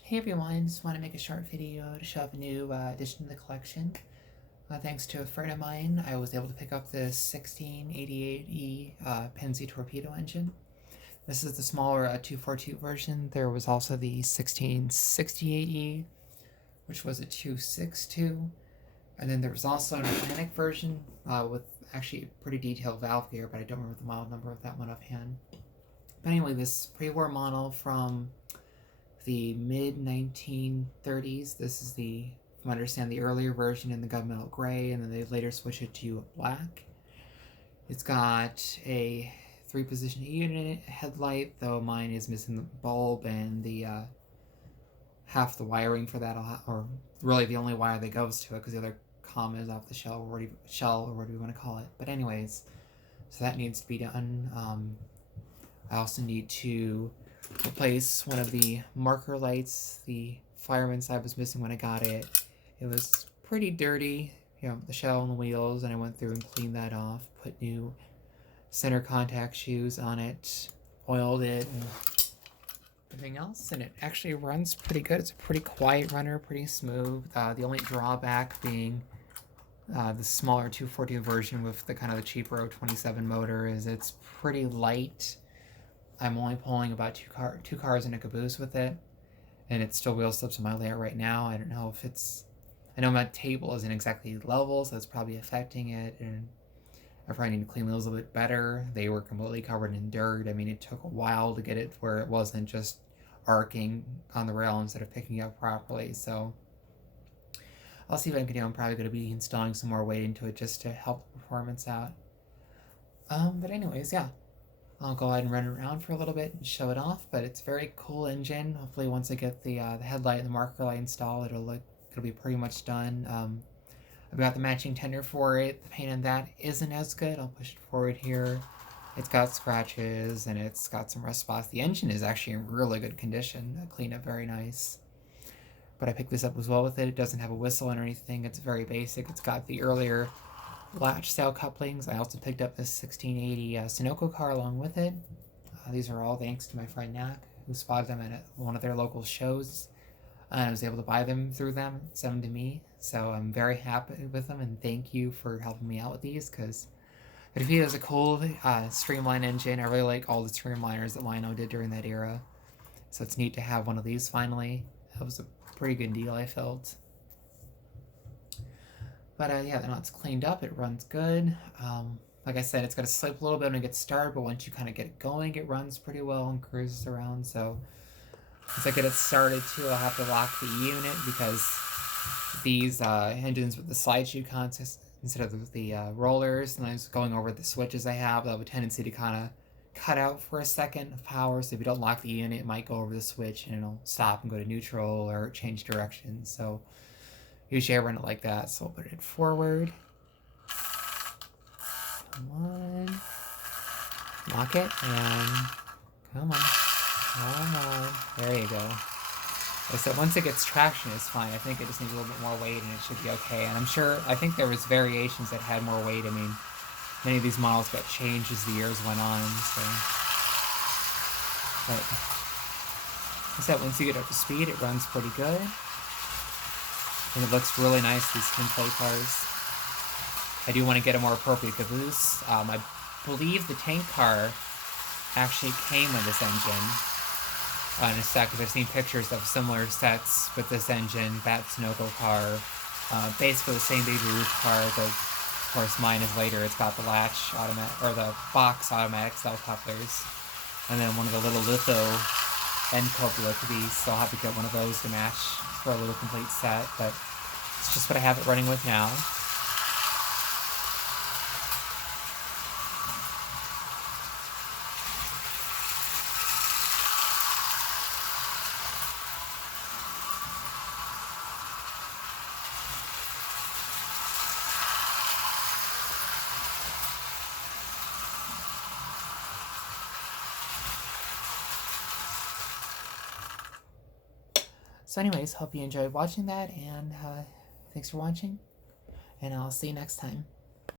Hey everyone, just want to make a short video to show off a new addition to the collection. Thanks to a friend of mine, I was able to pick up this 1688E Penzi Torpedo engine. This is the smaller 242 version. There was also the 1668E, which was a 262. And then there was also an Atlantic version with actually a pretty detailed valve gear, but I don't remember the model number of that one offhand. But anyway, this pre-war model from the mid-1930s. This is the, from what I understand, the earlier version in the gunmetal gray, and then they later switched it to black. It's got a 3-position unit headlight, though mine is missing the bulb and the half the wiring for that, or really the only wire that goes to it, because the other comm is off the shell, or whatever you want to call it. But anyways, so that needs to be done. I also need to replace one of the marker lights. The fireman side was missing when I got it. It was pretty dirty, the shell and the wheels, and I went through and cleaned that off, put new center contact shoes on it, oiled it, and everything else, and it actually runs pretty good. It's a pretty quiet runner, pretty smooth. The only drawback being the smaller 240 version with the kind of the cheaper 027 motor is it's pretty light. I'm only pulling about two cars in a caboose with it, and it still wheel slips in my layout right now. I don't know if it's, I know my table isn't exactly level, so that's probably affecting it, and I probably need to clean those a bit better. They were completely covered in dirt. I mean, it took a while to get it where it wasn't just arcing on the rail instead of picking up properly, so I'll see what I can do. I'm probably going to be installing some more weight into it just to help the performance out. But anyways, yeah. I'll go ahead and run it around for a little bit and show it off, but it's a very cool engine. Hopefully once I get the headlight and the marker light installed, it'll be pretty much done. I've got the matching tender for it. The paint on that isn't as good. I'll push it forward here. It's got scratches and it's got some rust spots. The engine is actually in really good condition. Cleaned up very nice. But I picked this up as well with it. It doesn't have a whistle or anything. It's very basic. It's got the earlier latch style couplings. I also picked up this 1680 Sunoco car along with it. These are all thanks to my friend Nak, who spotted them at one of their local shows, and I was able to buy them through them, send them to me. So I'm very happy with them, and thank you for helping me out with these, because Torpedo is a cool streamline engine. I really like all the streamliners that Lionel did during that era, so it's neat to have one of these finally. That was a pretty good deal, I felt. But yeah, now it's cleaned up. It runs good. Like I said, it's got to slip a little bit when it gets started, but once you kind of get it going, it runs pretty well and cruises around. So once I get it started too, I'll have to lock the unit, because these engines with the slideshoe contest instead of the rollers, and I was going over the switches I have, they'll have a tendency to kind of cut out for a second of power. So if you don't lock the unit, it might go over the switch and it'll stop and go to neutral or change direction. So usually I run it like that, so I'll put it forward. Come on. Lock it, and come on. There you go. Like I said, once it gets traction, it's fine. I think it just needs a little bit more weight, and it should be okay. And I'm sure, I think there was variations that had more weight. I mean, many of these models got changed as the years went on, so. But, like I said, once you get up to speed, it runs pretty good. And it looks really nice, these tinplate cars. I do want to get a more appropriate caboose. I believe the tank car actually came with this engine in a sec, because I've seen pictures of similar sets with this engine, that Sunoco car. Basically the same baby roof car, though of course mine is later. It's got the latch automatic, or the box automatic cell couplers. And then one of the little litho end coupler piece, so I'll have to get one of those to match for a little complete set, but it's just what I have it running with now. So anyways, hope you enjoyed watching that, and thanks for watching, and I'll see you next time.